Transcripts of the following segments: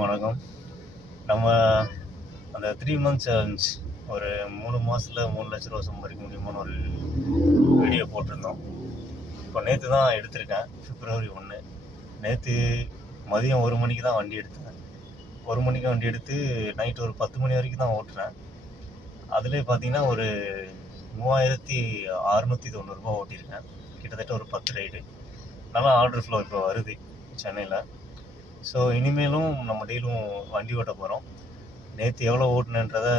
வணக்கம். நம்ம அந்த 3 மந்த்ஸ் சேலஞ்ச் ஒரு 3 மாதத்தில் 3 லட்ச ரூபா சம்பாதிக்க முடியுமான்னு ஒரு வீடியோ போட்டிருந்தோம். இப்போ நேற்று தான் எடுத்திருக்கேன், February 1. நேற்று மதியம் 1 மணிக்கு தான் வண்டி எடுத்தேன். 1 மணிக்கு வண்டி எடுத்து நைட்டு ஒரு 10 மணி வரைக்கும் தான் ஓட்டுறேன். அதிலே பார்த்தீங்கன்னா ஒரு 3690 ரூபா ஓட்டியிருக்கேன். கிட்டத்தட்ட ஒரு 10 ரைடு. நல்லா ஆர்டர் ஃப்ளோ இப்போ வருது சென்னையில். ஸோ இனிமேலும் நம்ம டெய்லியும் வண்டி ஓட்ட போகிறோம். நேற்று எவ்வளோ ஓட்டுனன்றதை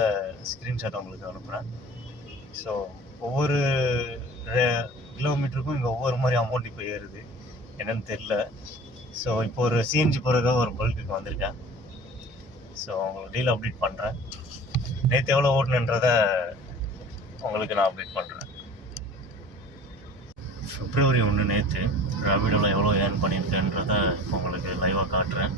ஸ்க்ரீன்ஷாட் உங்களுக்கு அனுப்புகிறேன். ஸோ ஒவ்வொரு கிலோமீட்டருக்கும் இங்கே ஒவ்வொரு மாதிரி அமௌண்ட் இப்போ ஏறுது, என்னன்னு தெரில. ஸோ இப்போ ஒரு சிஎன்ஜி போகிறதுக்காக ஒரு பல்க்குக்கு வந்திருக்கேன். ஸோ உங்களுக்கு டெய்லி அப்டேட் பண்ணுறேன். நேற்று எவ்வளோ ஓட்டுனன்றதை உங்களுக்கு நான் அப்டேட் பண்ணுறேன். February 1 நேற்று ரேபிடோவில் எவ்வளோ ஏர்ன் பண்ணியிருக்கேன்றதை இப்போ உங்களுக்கு லைவாக காட்டுறேன்.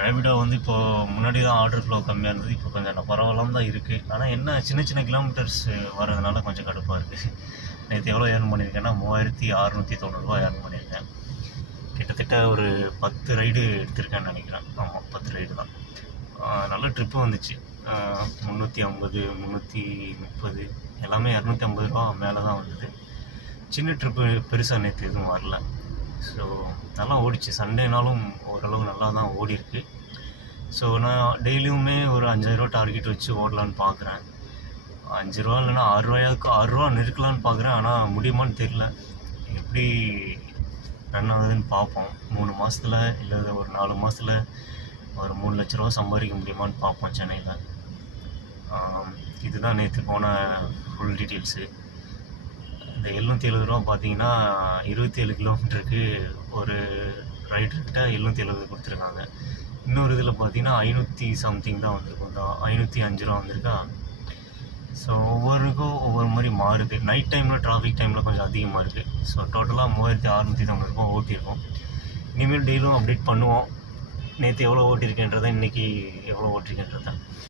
ரேபிடோ வந்து இப்போது முன்னாடி தான் ஆர்டர் ஃப்ளோ கம்மியாக இருந்தது, இப்போ கொஞ்சம் பரவாயில்லாம தான் இருக்குது. ஆனால் என்ன சின்ன சின்ன கிலோமீட்டர்ஸ் வர்றதுனால கொஞ்சம் கடுப்பாக இருக்குது. நேற்று எவ்வளோ ஏர்ன் பண்ணியிருக்கேன்னா 3690 ரூபா ஏர்ன் பண்ணியிருக்கேன். கிட்டத்தட்ட ஒரு 10 ரைடு எடுத்திருக்கேன்னு நினைக்கிறேன். ஆமாம், 10 ரைடு தான். நல்ல ட்ரிப்பு வந்துச்சு. 350 330 எல்லாமே 250 ரூபா மேலே தான் வந்தது. சின்ன ட்ரிப்பு பெருசாக நேற்று எதுவும் வரல. ஸோ நல்லா ஓடிச்சு. சண்டேனாலும் ஓரளவு நல்லா தான் ஓடிருக்கு. ஸோ நான் டெய்லியுமே ஒரு 5000 ரூபா டார்கெட் வச்சு ஓடலான்னு பார்க்குறேன். 5 ரூபா இல்லைன்னா 6 ரூபாயாவுக்கு 6 ரூபா நெருக்கலான்னு பார்க்குறேன். ஆனால் முடியுமான்னு தெரில. எப்படி ரன் ஆகுதுன்னு பார்ப்போம். 3 மாதத்தில் இல்லை ஒரு 4 மாதத்தில் ஒரு 3 லட்ச ரூபா சம்பாதிக்க முடியுமான்னு பார்ப்போம் சென்னையில். இதுதான் நேற்று போன ஃபுல் டீட்டெயில்ஸு. இந்த 770 ரூபா பார்த்தீங்கன்னா 27 கிலோமீட்டருக்கு ஒரு ரைடர்கிட்ட 770 கொடுத்துருக்காங்க. இன்னொரு இதில் பார்த்தீங்கன்னா 500 சம்திங் தான் வந்திருக்கும். 505 ரூபா வந்திருக்கா. ஸோ ஒவ்வொருக்கும் ஒவ்வொரு மாதிரி மாறுது. நைட் டைமில் டிராஃபிக் டைமில் கொஞ்சம் அதிகமாக இருக்குது. ஸோ டோட்டலாக 3690 ரூபா ஓட்டியிருக்கோம். இனிமேல் டெய்லியும் அப்டேட் பண்ணுவோம். நேற்று எவ்வளோ ஓட்டியிருக்கேன்றதை, இன்றைக்கி எவ்வளோ ஓட்டியிருக்கேன்றதை.